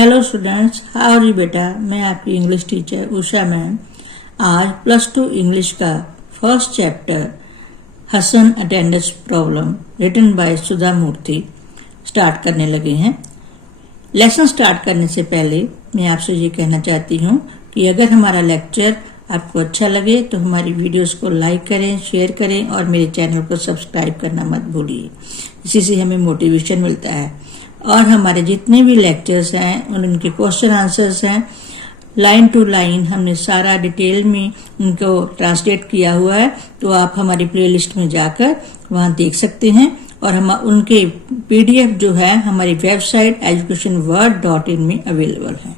Hello students, how are you बेटा। मैं आपकी इंग्लिश टीचर उषा मैम। आज +2 इंग्लिश का first chapter Hasan attendance problem written by Sudha Murthy start करने लगे हैं। लेसन स्टार्ट करने से पहले मैं आपसे ये कहना चाहती हूँ कि अगर हमारा लेक्चर आपको अच्छा लगे तो हमारी वीडियोस को लाइक करें, शेयर करें और मेरे चैनल को सब्सक्राइब करना मत भूलिए। इसी से हमें मोटिवेशन मिलता है। और हमारे जितने भी लेक्चर्स हैं उनके क्वेश्चन आंसर्स हैं, लाइन टू लाइन हमने सारा डिटेल में उनको ट्रांसलेट किया हुआ है, तो आप हमारी प्लेलिस्ट में जाकर वहां देख सकते हैं। और हम उनके PDF जो है हमारी वेबसाइट educationworld.in में अवेलेबल है।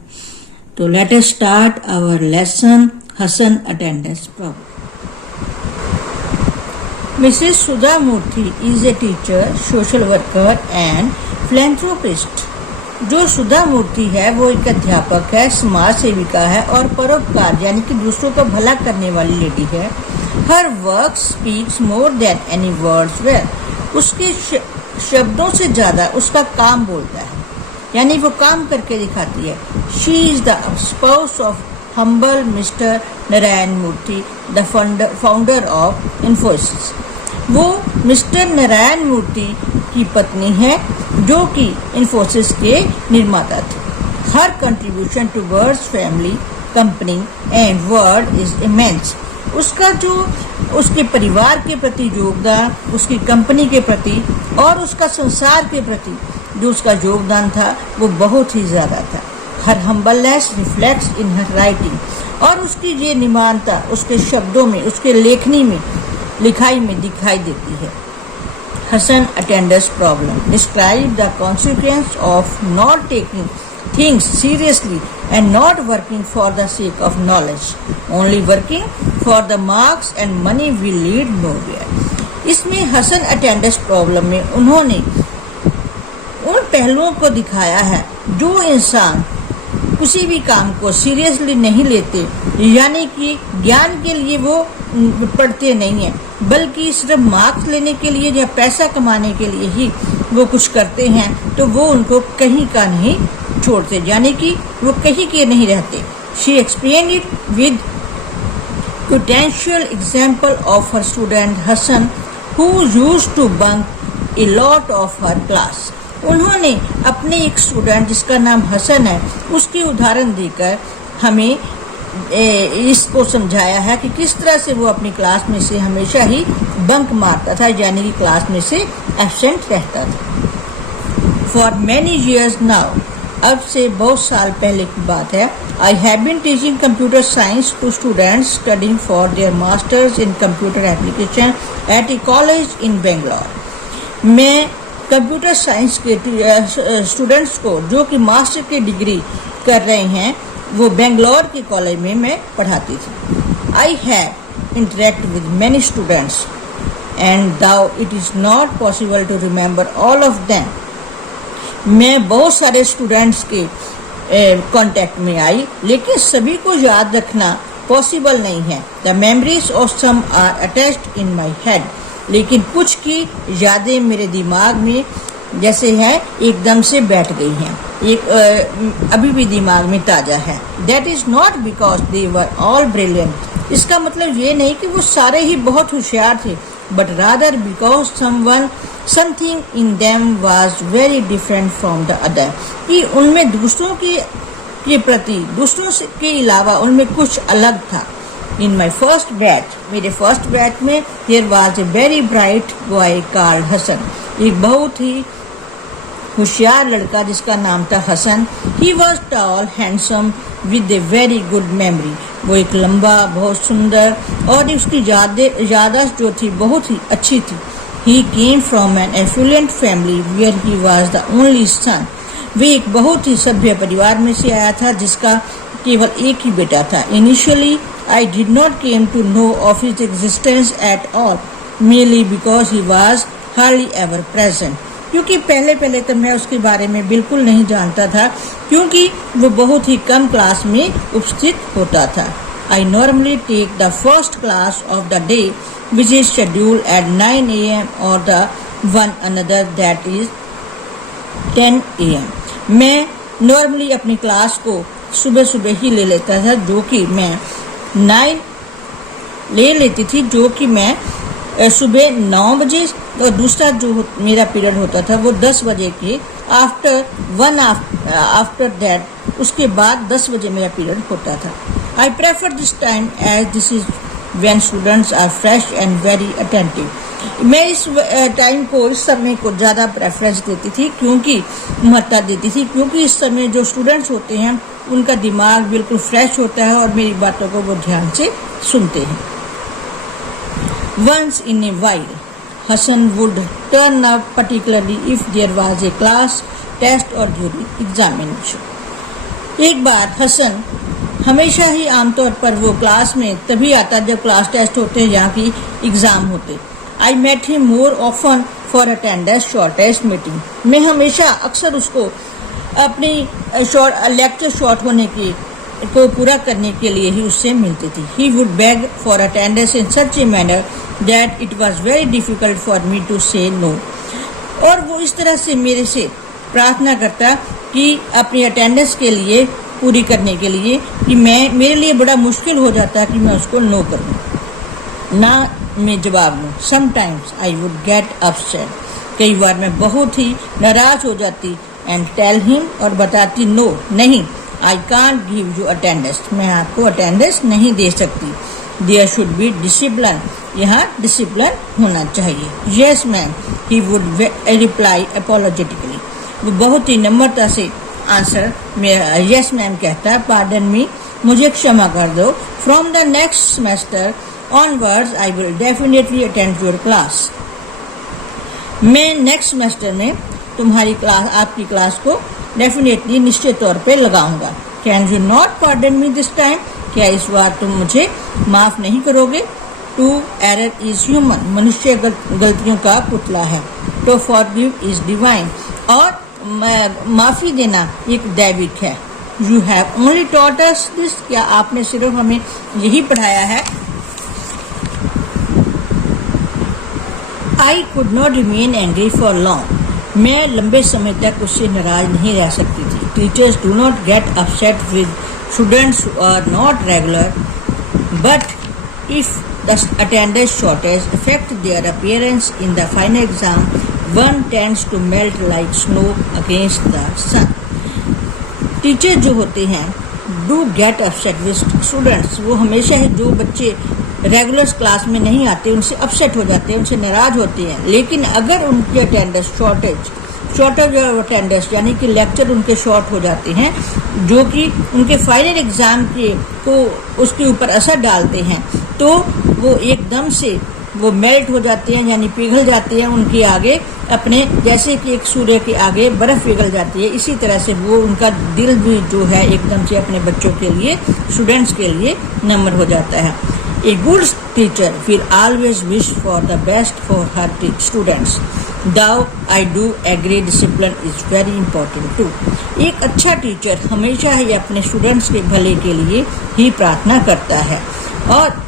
तो let us start our lesson Hasan attendance problem. Mrs. Sudha Murthy is a teacher, social worker and philanthropist. जो सुधा मूर्ति है वो एक अध्यापक है, समाज सेविका है और परोपकार यानी कि दूसरों का भला करने वाली लेडी है। Her work speaks more than any words were. उसके शब्दों से ज्यादा उसका काम बोलता है, यानी वो काम करके दिखाती है। She is the spouse of humble Mr. Narayan Murthy, the founder of Infosys. वो मिस्टर नारायण मूर्ति की पत्नी है जो कि इन्फोसिस के निर्माता थे। Her contribution towards family company and world is immense. उसका जो उसके परिवार के प्रति योगदान, उसकी कंपनी के प्रति और उसका संसार के प्रति जो उसका योगदान था वो बहुत ही ज्यादा था। Her humbleness reflects in her writing, और उसकी ये निमानता उसके शब्दों में, उसके लेखनी में, लिखाई में दिखाई देती है। Hasan attendance problem describe the consequence of not taking things seriously and not working for the sake of knowledge, only working for the marks and money will lead nowhere. इसमें हसन अटेंडेंस प्रॉब्लम में उन्होंने उन पहलुओं को दिखाया है जो इंसान किसी भी काम को सीरियसली नहीं लेते, यानी कि ज्ञान के लिए वो पढ़ते नहीं है बल्कि सिर्फ मार्क्स लेने के लिए या पैसा कमाने के लिए ही वो कुछ करते हैं, तो वो उनको कहीं का नहीं छोड़ते, यानी कि वो कहीं के नहीं रहते। She explain it with potential example of her student Hassan who used to bunk a lot of her class. उन्होंने अपने एक स्टूडेंट जिसका नाम हसन है उसकी उदाहरण देकर हमें इसको समझाया है कि किस तरह से वो अपनी क्लास में से हमेशा ही बंक मारता था, यानी कि क्लास में से एब्सेंट रहता था। फॉर मैनी ईयर्स नाउ, अब से बहुत साल पहले की बात है, I have been teaching computer science to students studying for their masters in computer application at a college in Bangalore. मैं कंप्यूटर साइंस के स्टूडेंट्स को जो कि मास्टर की डिग्री कर रहे हैं वो बेंगलोर के कॉलेज में मैं पढ़ाती थी। I have interact with many students and though it is not possible to remember all of them. मैं बहुत सारे स्टूडेंट्स के कांटेक्ट में आई, लेकिन सभी को याद रखना पॉसिबल नहीं है। The memories of some are attached in my head, लेकिन कुछ की यादें मेरे दिमाग में जैसे है एकदम से बैठ गई हैं, एक अभी भी दिमाग में ताजा है। That is not because they were all brilliant. इसका मतलब ये नहीं कि वो सारे ही बहुत होशियार थे, but rather because something in them was very different from the other, कि उनमें दूसरों के प्रति, दूसरों के अलावा उनमें कुछ अलग था। In my first batch, मेरे फर्स्ट बैच में there was a very bright boy called Hasan, एक बहुत ही होशियार लड़का जिसका नाम था Hasan. He was tall, handsome, with a very good memory. वो एक लंबा, बहुत सुंदर और उसकी याददाश्त जो थी बहुत ही अच्छी थी। He came from an affluent family where he was the only son. वे एक बहुत ही सभ्य परिवार में से आया था जिसका केवल एक ही बेटा था। Initially, I did not came to know of his existence at all, merely because he was hardly ever present. क्योंकि पहले तो मैं उसके बारे में बिल्कुल नहीं जानता था, क्योंकि वो बहुत ही कम क्लास में उपस्थित होता था। I normally take the first class of the day, which is scheduled at 9 a.m. or the one another that is 10 a.m. मैं नॉर्मली अपनी क्लास को सुबह सुबह ही ले लेता था, जो कि मैं 9 ले लेती थी, जो कि मैं सुबह 9 बजे, और दूसरा जो मेरा पीरियड होता था वो 10 बजे के आफ्टर दैट, उसके बाद 10 बजे मेरा पीरियड होता था। I prefer this time as this is when students are fresh and very attentive. मैं इस टाइम को, इस समय को ज़्यादा प्रेफरेंस देती थी, क्योंकि महत्ता देती थी, क्योंकि इस समय जो स्टूडेंट्स होते हैं उनका दिमाग बिल्कुल फ्रेश होता है और मेरी बातों को वो ध्यान से सुनते हैं। Once in a while, Hassan would turn up, particularly if there was a class test or during examination. एक बार हसन हमेशा ही आमतौर पर वो क्लास में तभी आता जब क्लास टेस्ट होते हैं या कि एग्जाम होते। I met him more often for attendance short test meeting. मैं हमेशा अक्सर उसको अपनी लेक्चर शॉर्ट होने को पूरा करने के लिए ही उससे मिलती थी। He would beg for attendance in such a manner that it was very difficult for me to say no. और वो इस तरह से मेरे से प्रार्थना करता कि अपनी अटेंडेंस के लिए पूरी करने के लिए कि मेरे लिए बड़ा मुश्किल हो जाता कि मैं उसको नो करूं, ना मैं जवाब दूं। Sometimes I would get upset. कई बार मैं बहुत ही नाराज हो जाती and tell him, और बताती नो, नहीं, I can't give you attendance. मैं आपको अटेंडेंस नहीं दे सकती। There should be discipline. यहाँ डिसिप्लिन होना चाहिए। Yes ma'am, he would reply apologetically. वो बहुत ही नम्रता से आंसर में यस मैम कहता, पार्डन मी, मुझे क्षमा कर दो। From the next semester onwards I will definitely attend your class. मैं नेक्स्ट सेमेस्टर में तुम्हारी क्लास, आपकी क्लास को डेफिनेटली निश्चित तौर पे लगाऊंगा। Can you not pardon me this time? क्या इस बार तुम मुझे माफ नहीं करोगे? टू एरर इज ह्यूमन, मनुष्य गलतियों का पुतला है। टू फॉरगिव इज डिवाइन, और माफी देना एक दैविक है। You have only taught us this, क्या आपने सिर्फ हमें यही पढ़ाया है? I could not remain angry for long, मैं लंबे समय तक उससे नाराज नहीं रह सकती थी। Teachers do not get upset with students who are not regular, but if the attendance shortage affect their appearance in the final exam, one tends to melt like snow against the sun. Teacher जो होते हैं do get upset with students, वो हमेशा ही जो बच्चे regular class में नहीं आते उनसे अपसेट हो जाते हैं, उनसे नाराज होते हैं। लेकिन अगर उनकी अटेंडेंस शॉर्टेज ऑफ अटेंडेंस यानी कि लेक्चर उनके शॉर्ट हो जाते हैं, जो कि उनके फाइनल एग्जाम को उसके ऊपर असर डालते हैं, तो वो एकदम से वो मेल्ट हो जाते हैं, यानी पिघल जाते हैं उनके आगे, अपने जैसे कि एक सूर्य के आगे बर्फ पिघल जाती है, इसी तरह से वो उनका दिल भी जो है एकदम से अपने बच्चों के लिए, स्टूडेंट्स के लिए नम्र हो जाता है। A good teacher will always wish for the best for her students. Though I do agree, discipline is very important too. एक अच्छा टीचर हमेशा ही अपने स्टूडेंट्स के भले के लिए ही प्रार्थना करता है, और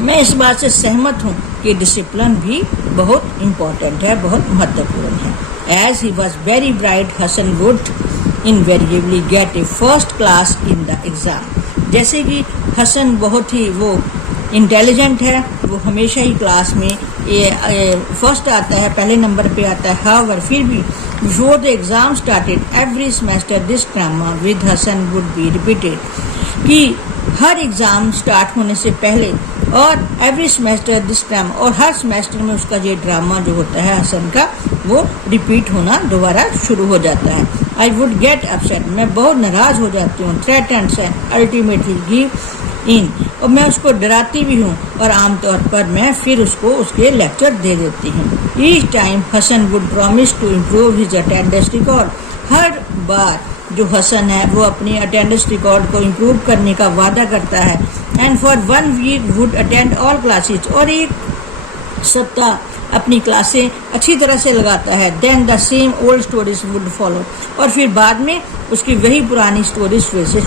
मैं इस बात से सहमत हूँ कि डिसिप्लिन भी बहुत इम्पोर्टेंट है, बहुत महत्वपूर्ण है। As he was very bright, Hasan would invariably get a first class in the exam. जैसे कि हसन बहुत ही वो इंटेलिजेंट है, वो हमेशा ही क्लास में फर्स्ट आता है, पहले नंबर पे आता है। हाउएवर, फिर भी before the exam started every semester this drama with Hasan would be repeated, कि हर एग्जाम स्टार्ट होने से पहले और एवरी सेमेस्टर दिस ड्रामा, और हर सेमेस्टर में उसका ये ड्रामा जो होता है हसन का, वो रिपीट होना दोबारा शुरू हो जाता है। आई वुड गेट अपसेट, मैं बहुत नाराज हो जाती हूँ। Threatens and ultimately give in, और मैं उसको डराती भी हूँ, और आमतौर पर मैं फिर उसको उसके लेक्चर दे देती हूँ। Each time Hasan would promise to improve his attendance record, हर बार जो हसन है वो अपनी अटेंडेंस रिकॉर्ड को इम्प्रूव करने का वादा करता है। And for 1 week would attend all classes, और एक सप्ताह अपनी क्लासें अच्छी तरह से लगाता है। Then the same old stories would follow, और फिर बाद में उसकी वही पुरानी स्टोरीज फिर से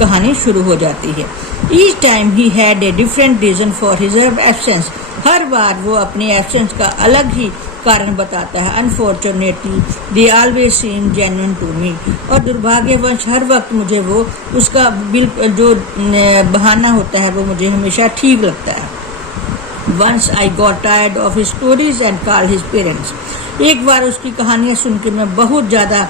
कहानी शुरू हो जाती है। Each time he had a different reason for his absence, हर बार वो अपने एक्शंस का अलग ही कारण बताता है। Unfortunately they always seem genuine to me. और दुर्भाग्यवश हर वक्त मुझे वो उसका जो बहाना होता है वो मुझे हमेशा ठीक लगता है। Once I got tired of his stories and called his parents. एक बार उसकी कहानियां सुन के मैं बहुत ज़्यादा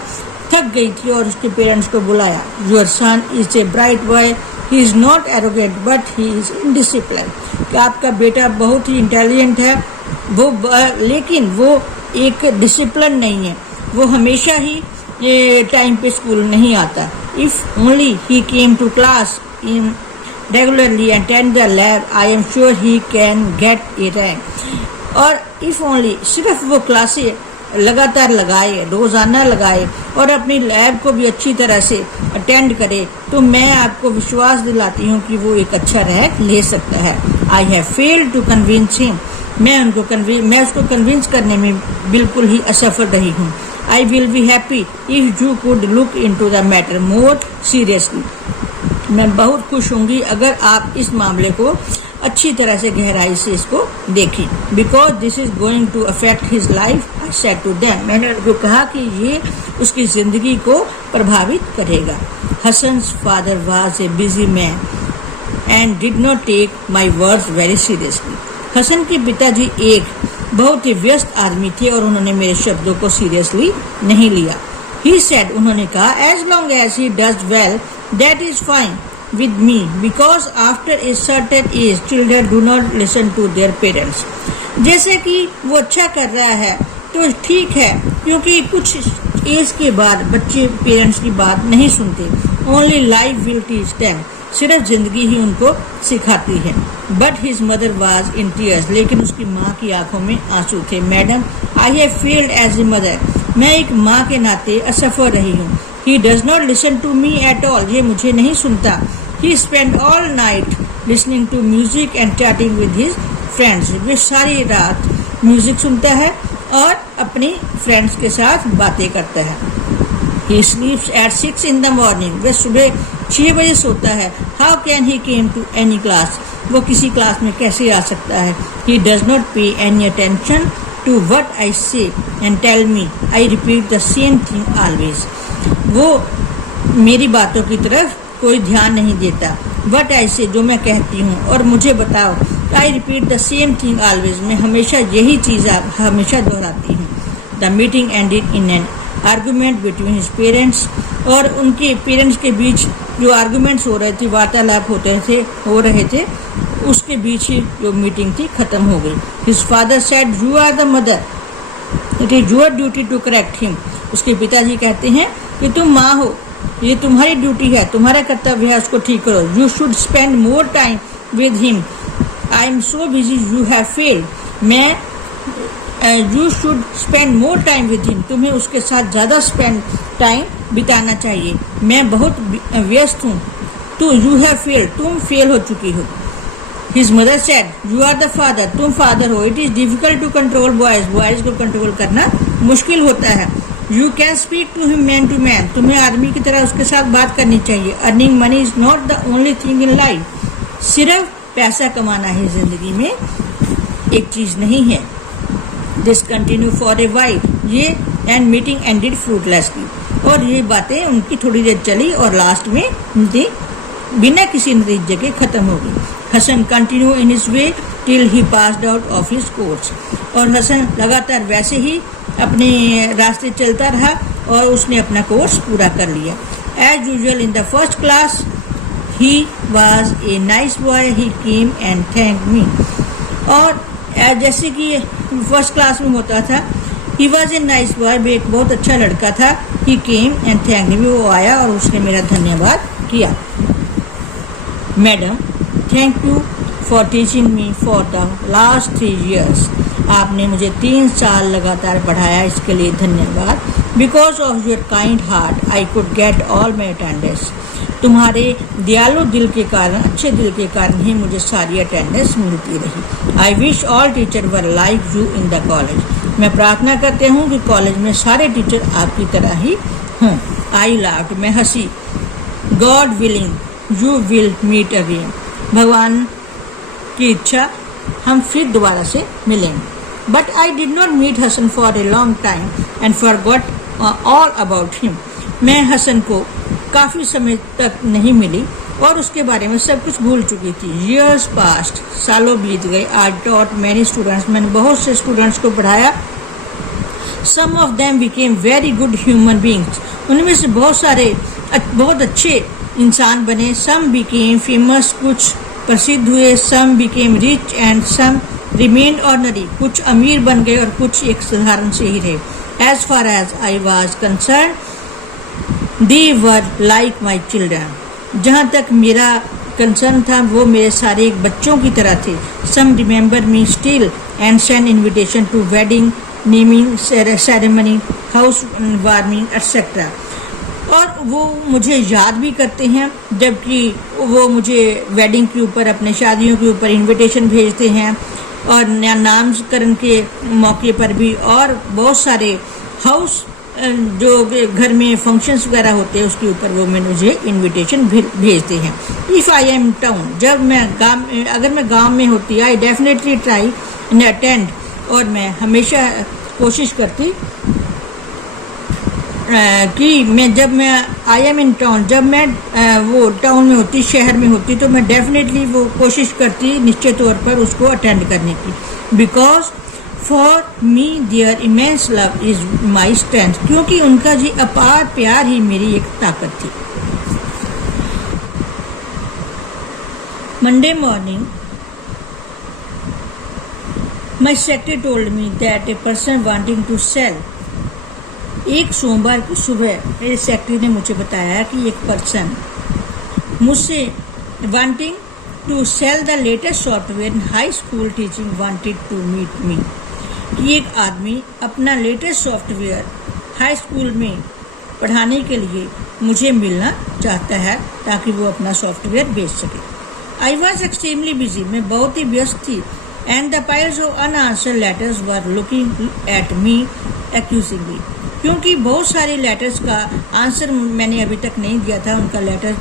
थक गई थी और उसके पेरेंट्स को बुलाया। Your son is a bright boy. He is not arrogant, but he is indisciplined. कि आपका बेटा बहुत ही इंटेलिजेंट है, लेकिन वो एक डिसिप्लिन नहीं है। वो हमेशा ही टाइम पे स्कूल नहीं आता। If only he came to class in regularly and attend the lab, I am sure he can get a rank. और if only सिर्फ वो क्लासे लगातार लगाए, रोजाना लगाए और अपनी लैब को भी अच्छी तरह से अटेंड करे, तो मैं आपको विश्वास दिलाती हूँ कि वो एक अच्छा रैंक ले सकता है। I have failed to convince him. मैं उसको कन्विंस करने में बिल्कुल ही असफल रही हूँ। I will be happy if you could look into the matter more seriously. मैं बहुत खुश होंगी अगर आप इस मामले को अच्छी तरह से गहराई से इसको देखें। Because this is going to affect his life, I said to them. मैंने उनको कहा कि ये उसकी जिंदगी को प्रभावित करेगा। Hasan's father was a busy man and did not take my words very seriously. Hasan के पिताजी एक बहुत ही व्यस्त आदमी थे और उन्होंने मेरे शब्दों को सीरियसली नहीं लिया। ही सेड, उन्होंने कहा, as long as he does well that is fine with me, because after a certain age children do not listen to their parents. जैसे कि वो अच्छा कर रहा है तो ठीक है, क्योंकि कुछ एज के बाद बच्चे पेरेंट्स की बात नहीं सुनते। Only life will teach them. सिर्फ जिंदगी ही उनको सिखाती है। But his mother was in tears. लेकिन उसकी माँ की आंखों में आंसू थे। Madam, I have failed as a mother. मैं एक माँ के नाते असफल रही हूँ। He does not listen to me at all. ये मुझे नहीं सुनता। He spent all night listening to music and chatting with his friends. वे सारी रात म्यूजिक सुनता है और अपनी फ्रेंड्स के साथ बातें करता है। He sleeps at 6 in the morning. वह सुबह 6 बजे सोता है। How can he came to any class? वो किसी क्लास में कैसे आ सकता है? He does not pay any attention to what I say and tell me. I repeat the same thing always. वो मेरी बातों की तरफ कोई ध्यान नहीं देता। वट ऐसे जो मैं कहती हूँ और मुझे बताओ। I repeat the same thing always. मैं हमेशा यही चीज़ हमेशा दोहराती हूँ। The meeting ended in an argument between his parents. और उनके पेरेंट्स के बीच जो आर्गूमेंट्स हो रहे थे, वार्तालाप हो रहे थे, उसके बीच ही जो मीटिंग थी खत्म हो गई। His father said, you are the mother, it is your duty to correct him. उसके पिताजी कहते हैं कि तुम माँ हो, ये तुम्हारी ड्यूटी है, तुम्हारा कर्तव्य है उसको ठीक करो। You should spend more time with him. I am so busy you have failed. You should spend more time with him. तुम्हें उसके साथ ज़्यादा टाइम बिताना चाहिए। मैं बहुत व्यस्त हूँ। यू हैव फेल्ड, तुम फेल हो चुकी हो। His mother said, you are the father, तुम फादर हो। It is difficult to control boys को कंट्रोल करना मुश्किल होता है। You can speak to him man to man. तुम्हें आदमी की तरह उसके साथ बात करनी चाहिए। Earning money is not the only thing in life. सिर्फ पैसा कमाना ही जिंदगी में एक चीज नहीं है। This continue for a while. ये एंड मीटिंग एंडेड फ्रूटलेसली। और ये बातें उनकी थोड़ी देर चली और लास्ट में उनकी बिना किसी नतीजे के खत्म हो गई। Hasan continue in his way till he passed out of his course. और हसन लगातार वैसे ही अपने रास्ते चलता रहा और उसने अपना कोर्स पूरा कर लिया। As usual in the first class he was a nice boy. He came and thank me. और जैसे कि फर्स्ट क्लास में होता था, he was a nice boy, वे एक बहुत अच्छा लड़का था। ही केम एंड थैंक मी, वो आया और उसने मेरा धन्यवाद किया। Madam, thank you for teaching me for the last 3 years. आपने मुझे 3 साल लगातार पढ़ाया, इसके लिए धन्यवाद। Because of your kind heart I could get all my attendance. तुम्हारे दयालु दिल के कारण, अच्छे दिल के कारण ही मुझे सारी अटेंडेंस मिलती रही। I wish all teacher were like you in the college. मैं प्रार्थना करते हूँ कि कॉलेज में सारे टीचर आपकी तरह ही हों। आई लाफ्ड, मैं हंसी। God willing you will meet again. भगवान की इच्छा हम फिर दोबारा से मिलेंगे। But I did not meet Hasan for a long time and forgot all about him. मैं हसन को काफ़ी समय तक नहीं मिली और उसके बारे में सब कुछ भूल चुकी थी। Years passed, सालों बीत गए। I taught many students, मैंने बहुत से स्टूडेंट्स को पढ़ाया। Some of them became very good human beings, उनमें से बहुत सारे बहुत अच्छे इंसान बने। Some became famous, कुछ प्रसिद्ध हुए। Some became rich and some remained ordinary, कुछ अमीर बन गए और कुछ एक साधारण से ही रहे। As far as I was concerned, they were like my children. जहाँ तक मेरा कंसर्न था वो मेरे सारे बच्चों की तरह थे। Some remember me still and send invitation to wedding, naming ceremony, house warming, etc. और वो मुझे याद भी करते हैं, जबकि वो मुझे वेडिंग के ऊपर, अपने शादियों के ऊपर इनविटेशन भेजते हैं और नामकरण के मौके पर भी, और बहुत सारे हाउस जो घर में फंक्शंस वगैरह होते हैं उसके ऊपर वो मुझे इनविटेशन भेजते हैं। इफ़ आई एम टाउन, जब मैं अगर मैं गांव में होती, I definitely try and attend, और मैं हमेशा कोशिश करती कि जब मैं आई एम इन टाउन, जब मैं वो टाउन में होती, शहर में होती, तो मैं डेफिनेटली वो कोशिश करती निश्चित तौर पर उसको अटेंड करने की। Because for me their immense love is my strength, क्योंकि उनका जी अपार प्यार ही मेरी एक ताकत थी। Monday morning my secretary told me that a person wanting to sell. एक सोमवार की सुबह मेरे सेक्रेटरी ने मुझे बताया कि एक पर्सन मुझसे wanting to sell the latest software in high school teaching wanted to meet me, कि एक आदमी अपना लेटेस्ट सॉफ्टवेयर हाई स्कूल में पढ़ाने के लिए मुझे मिलना चाहता है ताकि वो अपना सॉफ्टवेयर बेच सके। आई वॉज एक्सट्रीमली बिजी, मैं बहुत ही व्यस्त थी। And the piles of unanswered letters were looking at me accusingly, क्योंकि बहुत सारे लेटर्स का आंसर मैंने अभी तक नहीं दिया था, उनका लेटर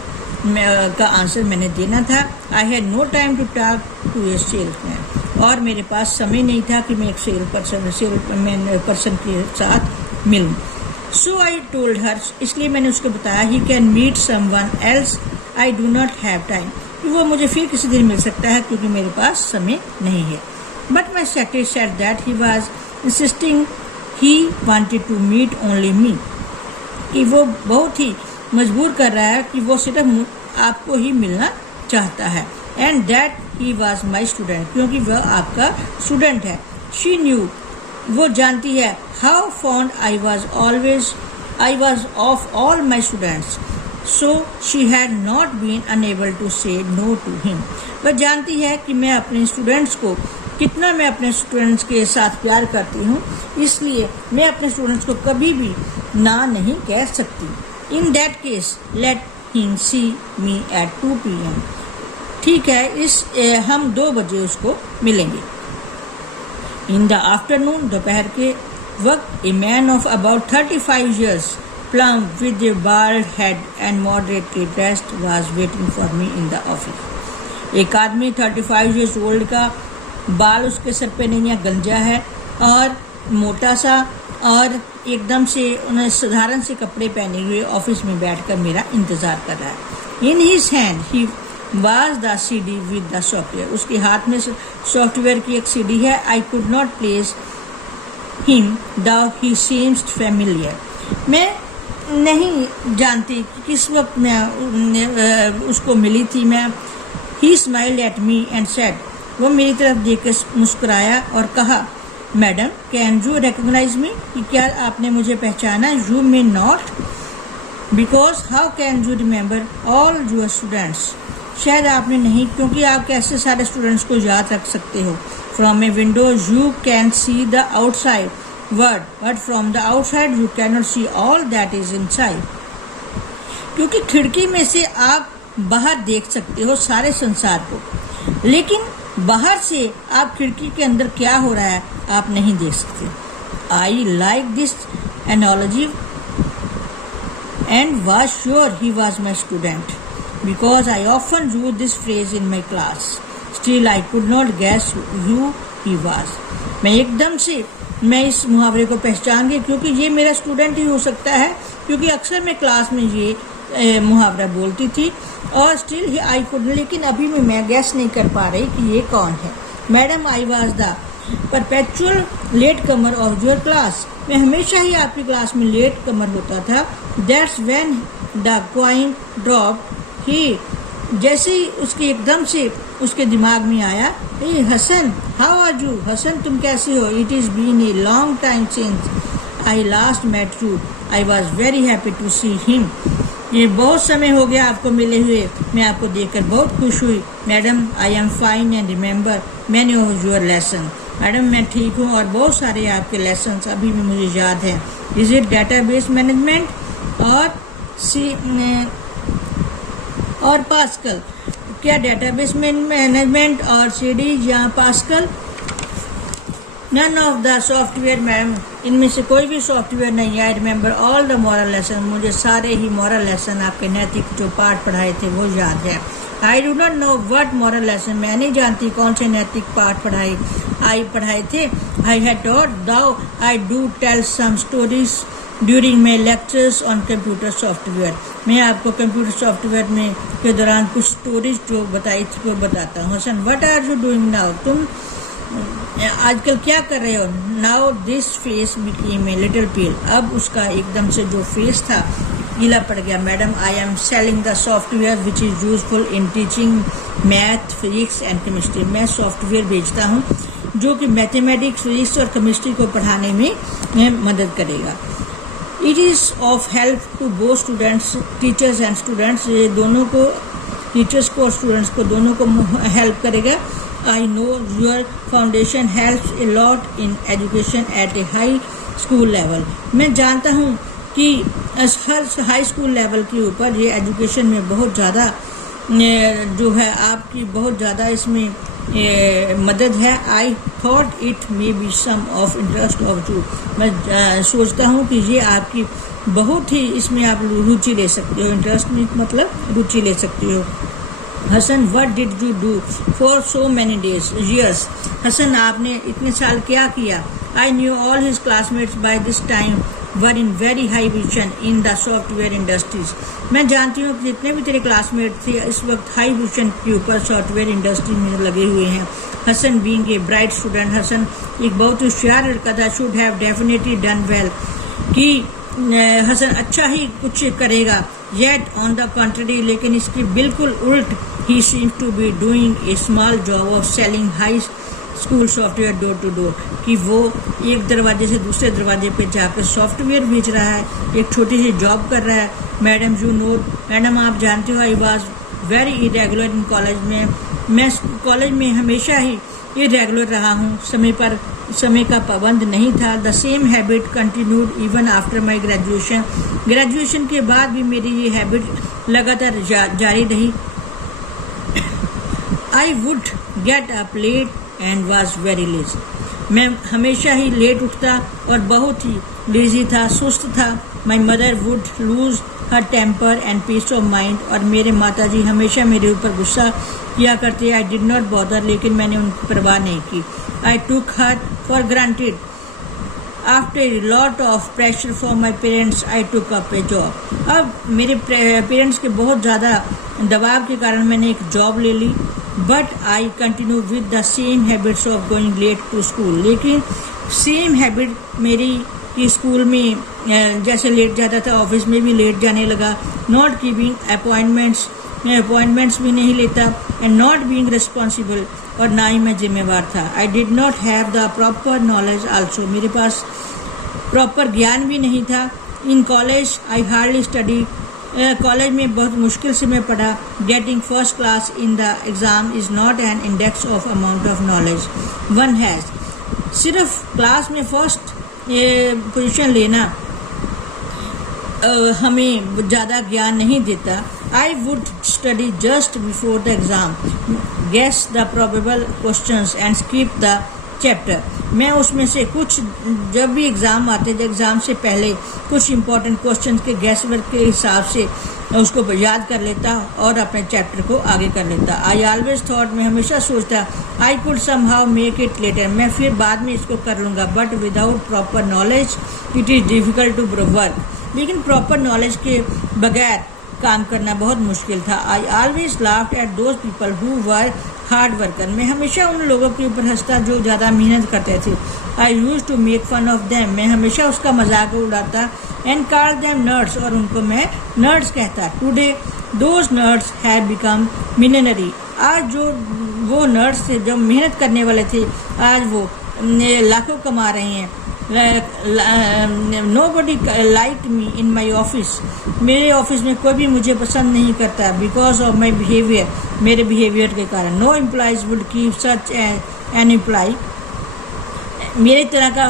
का आंसर मैंने देना था। I had no time to talk to a salesman, और मेरे पास समय नहीं था कि मैं एक सेल पर्सन के साथ मिलूं। सो आई टोल्ड हर, इसलिए मैंने उसको बताया he can meet someone else, I do not have time, कि वो मुझे फिर किसी दिन मिल सकता है क्योंकि मेरे पास समय नहीं है। But my secretary said that he was insisting he wanted to meet only me, कि वो बहुत ही मजबूर कर रहा है कि वो सिर्फ आपको ही मिलना चाहता है। And that he was my student, क्योंकि वह आपका स्टूडेंट है। शी न्यू, वो जानती है how fond I was of all my students, so she had not been unable to say no to him. वह जानती है कि मैं अपने स्टूडेंट्स को कितना मैं अपने स्टूडेंट्स के साथ प्यार करती हूँ, इसलिए मैं अपने स्टूडेंट्स को कभी भी ना नहीं कह सकती। In that case let him see me at 2 PM, ठीक है, हम 2 बजे उसको मिलेंगे। इन द आफ्टरनून, दोपहर के वक्त, a man of about 35 years, plump with a bald head and moderately dressed, was waiting for me in the office। एक आदमी 35 years old का, बाल उसके सर पे नहीं है, गंजा है और मोटा सा, और एकदम से उन्हें साधारण से कपड़े पहने हुए ऑफिस में बैठकर मेरा इंतजार कर रहा है। In his hand he was the CD with the software, उसके हाथ में सॉफ्टवेयर की एक CD है। I could not place him though he seems familiar, मैं नहीं जानती कि किस वक्त मैं उसको मिली थी। मैं he smiled at me and said, वो मेरी तरफ देखकर मुस्कुराया और कहा, madam can you recognise me, कि क्या आपने मुझे पहचाना? You may not, because how can you remember all your students, शायद आपने नहीं, क्योंकि आप कैसे सारे स्टूडेंट्स को याद रख सकते हो। From a window you can see the outside world, but from the outside you can not see all that is inside, क्योंकि खिड़की में से आप बाहर देख सकते हो सारे संसार को, लेकिन बाहर से आप खिड़की के अंदर क्या हो रहा है आप नहीं देख सकते। I like this analogy and was sure he was my student, because I often use this phrase in my class. Still I could not guess who he was. मैं इस मुहावरे को पहचान गई क्योंकि ये मेरा स्टूडेंट ही हो सकता है, क्योंकि अक्सर मैं क्लास में ये मुहावरा बोलती थी। और स्टिल आई कुड, लेकिन अभी भी मैं गैस नहीं कर पा रही कि ये कौन है। Madam, I was the perpetual late comer of your class. मैं हमेशा ही आपकी क्लास में लेट कमर होता था। That's when the coin drop ही, जैसे ही उसके एकदम से उसके दिमाग में आया, ए Hasan, how are you? Hasan, तुम कैसे हो? It is been a long time since I last met you. I was very happy to see him. ये बहुत समय हो गया आपको मिले हुए, मैं आपको देखकर बहुत खुश हुई। Madam, I am fine and remember many of your lesson. Madam, मैं ठीक हूँ और बहुत सारे आपके लेसन अभी भी मुझे याद हैं। इज इट डेटाबेस मैनेजमेंट और पास्कल? क्या डेटाबेस मैनेजमेंट और सीडी या Pascal? None of the software ma'am, इनमें से कोई भी सॉफ्टवेयर नहीं। I remember all the moral lesson, मुझे सारे ही मॉरल लेसन आपके नैतिक जो पाठ पढ़ाए थे वो याद है। I do not know what moral lesson, मैं नहीं जानती कौन से नैतिक पाठ पढ़ाए थे। I had taught though I do tell some stories during my lectures on computer software. मैं आपको कंप्यूटर सॉफ्टवेयर में के दौरान कुछ स्टोरीज जो बताई थी वो बताता हूँ। Hasan, what are you doing now? तुम आजकल क्या कर रहे हो? Now this face became a little pale, अब उसका एकदम से जो फेस था पीला पड़ गया। Madam, I am selling the software which is useful in teaching math, physics and chemistry. मैं सॉफ्टवेयर बेचता हूँ जो कि मैथमेटिक्स, फिजिक्स और केमिस्ट्री को पढ़ाने में मदद करेगा। It is of help to both students, teachers and students. ये दोनों को, टीचर्स को और स्टूडेंट्स को, दोनों को हेल्प करेगा। I know your foundation helps a lot in education at a high school level. मैं जानता हूँ कि हर हाई स्कूल लेवल के ऊपर ये एजुकेशन में बहुत ज़्यादा जो है आपकी बहुत ज़्यादा इसमें मदद है। I thought it may be some of interest of you, मैं सोचता हूँ कि ये आपकी बहुत ही इसमें आप रुचि ले सकते हो। इंटरेस्ट मतलब रुचि ले सकते हो। Hasan, what did you do for so many years? Hasan, आपने इतने साल क्या किया? I knew all his classmates by this time were in very high position in the software industries. मैं जानती हूँ कि जितने भी तेरे क्लासमेट थे इस वक्त हाई पोजीशन के ऊपर सॉफ्टवेयर इंडस्ट्री में लगे हुए हैं। Hasan, being a bright student, Hasan एक बहुत होशियार लड़का था। Should have definitely done well, कि हसन अच्छा ही कुछ करेगा। येट ऑन द कंट्री, लेकिन इसकी बिल्कुल उल्ट, he seems to be doing a small job of selling high school software door to door, कि वो एक दरवाजे से दूसरे दरवाजे पे जाकर सॉफ्टवेयर बेच रहा है, एक छोटी सी जॉब कर रहा है। मैडम, यू नो, मैडम आप जानते हो, आई was very irregular in college में, मैं कॉलेज में हमेशा ही इरेगुलर रहा हूँ, समय का पाबंद नहीं था। The same habit continued even after my graduation, graduation के बाद भी मेरी ये हैबिट लगातार जारी रही। I would get up late and was very lazy, मैं हमेशा ही लेट उठता और बहुत ही लेजी था, सुस्त था। My mother would lose her temper and peace of mind, और मेरे माता जी हमेशा मेरे ऊपर गुस्सा किया करते। आई डिड नॉट बॉदर, लेकिन मैंने उनकी परवाह नहीं की। I took her for granted. After a lot of pressure from my parents I took up a job. अब मेरे पेरेंट्स के बहुत ज़्यादा दबाव के कारण मैंने एक जॉब ले ली। But I continue with the same habits of going late to school, लेकिन सेम हैबिट मेरी कि स्कूल में जैसे लेट जाता था, ऑफिस में भी लेट जाने लगा। नॉट कीपिंग अपॉइंटमेंट्स, मैं अपॉइंटमेंट्स भी नहीं लेता। एंड नॉट बीइंग रिस्पॉन्सिबल, और ना ही मैं जिम्मेवार था। I did not have the proper knowledge also, मेरे पास प्रॉपर ज्ञान भी नहीं था। In college I hardly study, college में बहुत मुश्किल से मैं पढ़ा। Getting first class in the exam is not an index of amount of knowledge one has, सिर्फ क्लास में फर्स्ट पोजीशन लेना हमें ज़्यादा ज्ञान नहीं देता। I would study just before the exam, guess the probable questions and skip the chapter. मैं उसमें से कुछ, जब भी एग्ज़ाम आते थे, एग्ज़ाम से पहले कुछ इंपॉर्टेंट क्वेश्चन के गेस वर्क के हिसाब से उसको याद कर लेता और अपने चैप्टर को आगे कर लेता। आई ऑलवेज थॉट, मैं हमेशा सोचता, I could somehow make it later, मैं फिर बाद में इसको कर लूँगा, but without proper knowledge it is difficult to work, लेकिन प्रॉपर नॉलेज के बगैर काम करना बहुत मुश्किल था। I always laughed at those people who were hard worker, मैं हमेशा उन लोगों के ऊपर हंसता जो ज़्यादा मेहनत करते थे। I use to make fun of them, मैं हमेशा उसका मजाक उड़ाता। एंड कॉल देम नर्ड्स, और उनको मैं नर्ड्स कहता। Today those nerds have become millionaire, आज जो वो नर्ड्स थे जो मेहनत करने वाले थे, आज वो लाखों कमा रहे हैं। Nobody liked me in my office, मेरे ऑफिस में कोई भी मुझे पसंद नहीं करता, बिकॉज ऑफ माई बिहेवियर, मेरे बिहेवियर के कारण। No employees would keep such an employee, मेरे तरह का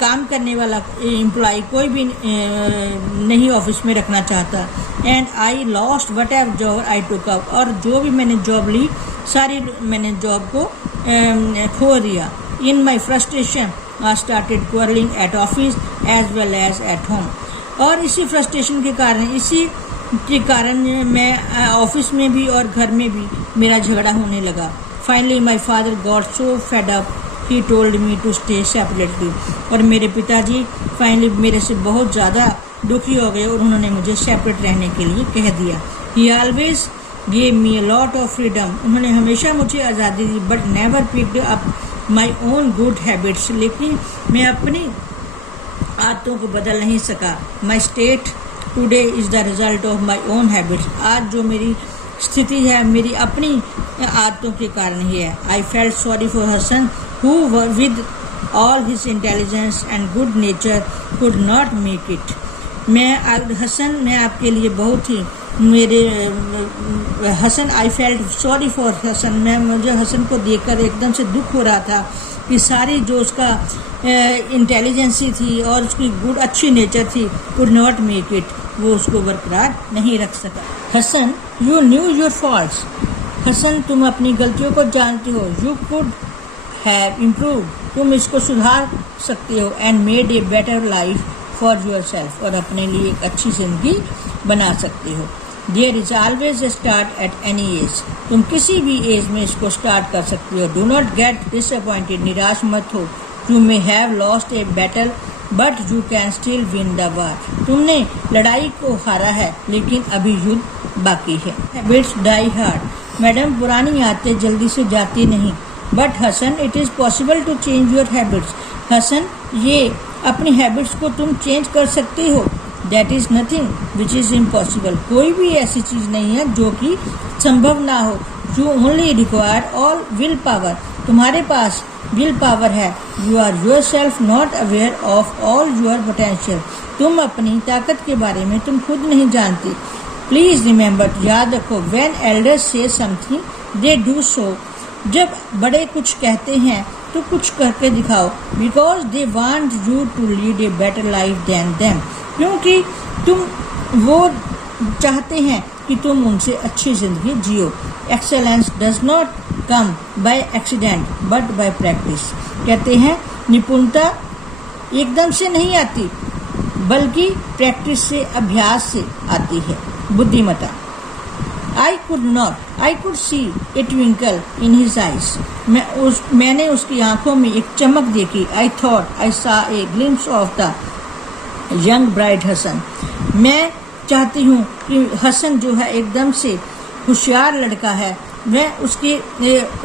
काम करने वाला एम्प्लॉय कोई भी नहीं ऑफिस में रखना चाहता। And I lost what ever job I took up, और जो भी मैंने जॉब ली सारी मैंने जॉब को खो दिया। इन माई frustration I started quarreling at office as well as at home, और इसी फ्रस्ट्रेशन के कारण मैं ऑफिस में भी और घर में भी मेरा झगड़ा होने लगा। Finally my father got so fed up, he told me to stay separately, और मेरे पिताजी फाइनली मेरे से बहुत ज़्यादा दुखी हो गए और उन्होंने मुझे सेपरेट रहने के लिए कह दिया। He always gave me a lot of freedom, उन्होंने हमेशा मुझे आज़ादी दी, but never picked up my own good habits, लेकिन मैं अपनी आदतों को बदल नहीं सका। My state today is the result of my own habits, आज जो मेरी स्थिति है मेरी अपनी आदतों के कारण ही है। I felt sorry for Hasan who with all his intelligence and good nature could not make it, मैं आपके लिए बहुत ही I felt sorry for Hasan, मुझे हसन को देखकर एकदम से दुख हो रहा था कि सारी जो उसका इंटेलिजेंसी थी और उसकी गुड अच्छी नेचर थी, कुड नॉट मेक इट, वो उसको बरकरार नहीं रख सका। Hasan, you knew your faults, Hasan तुम अपनी गलतियों को जानते हो। यू कुड हैव इम्प्रूव, तुम इसको सुधार सकते हो। And made a better life for yourself, और अपने लिए एक अच्छी जिंदगी बना सकते हो। There is always a start at any age, तुम किसी भी एज में इसको स्टार्ट कर सकते हो। डू नॉट गेट डिसअपॉइंटेड, निराश मत हो। You may have lost a battle but you can still win the war, तुमने लड़ाई को हारा है लेकिन अभी युद्ध बाकी है। हैबिट्स डाई हार्ड, मैडम पुरानी आदतें जल्दी से जाती नहीं। But Hasan, it is possible to change your habits, Hasan ये अपनी हैबिट्स को तुम चेंज कर सकते हो। That is nothing which is impossible, कोई भी ऐसी चीज़ नहीं है जो कि संभव ना हो। You only require all will power, तुम्हारे पास विल पावर है। You are yourself not aware of all your potential, तुम अपनी ताकत के बारे में तुम खुद नहीं जानते। प्लीज़ रिमेंबर, याद रखो, when elders say something they do so, जब बड़े कुछ कहते हैं तो कुछ करके दिखाओ। Because they want you to lead a better life than them, क्योंकि तुम वो चाहते हैं कि तुम उनसे अच्छी जिंदगी जियो। Excellence does not come by accident but by practice, कहते हैं निपुणता एकदम से नहीं आती बल्कि प्रैक्टिस से, अभ्यास से आती है। बुद्धिमत्ता, I could see a twinkle in his eyes, मैंने उसकी आंखों में एक चमक देखी। I thought I saw a glimpse of the young bright Hasan, मैं चाहती हूँ कि हसन जो है एकदम से होशियार लड़का है, मैं उसकी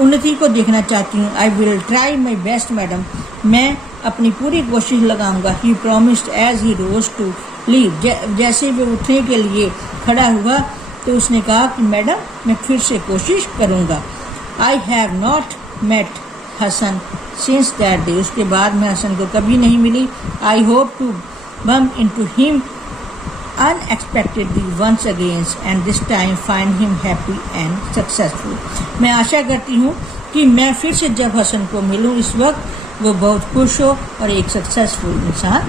उन्नति को देखना चाहती हूँ। I will try my best madam, मैं अपनी पूरी कोशिश लगाऊंगा। He promised as he rose to leave, जैसे वो उठने के लिए खड़ा हुआ तो उसने कहा कि मैडम मैं फिर से कोशिश करूंगा। I have not met Hasan since that day, उसके बाद मैं हसन को कभी नहीं मिली। I hope to bump into him unexpectedly once again and this time find him happy and successful, मैं आशा करती हूँ कि मैं फिर से जब हसन को मिलूँ इस वक्त वो बहुत खुश हो और एक सक्सेसफुल इंसान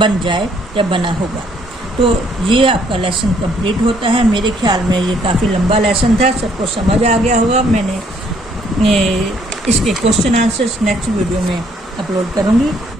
बन जाए या बना होगा। तो ये आपका लेसन कंप्लीट होता है। मेरे ख्याल में ये काफ़ी लंबा लेसन था, सबको समझ आ गया होगा। मैंने इसके क्वेश्चन आंसर्स नेक्स्ट वीडियो में अपलोड करूँगी।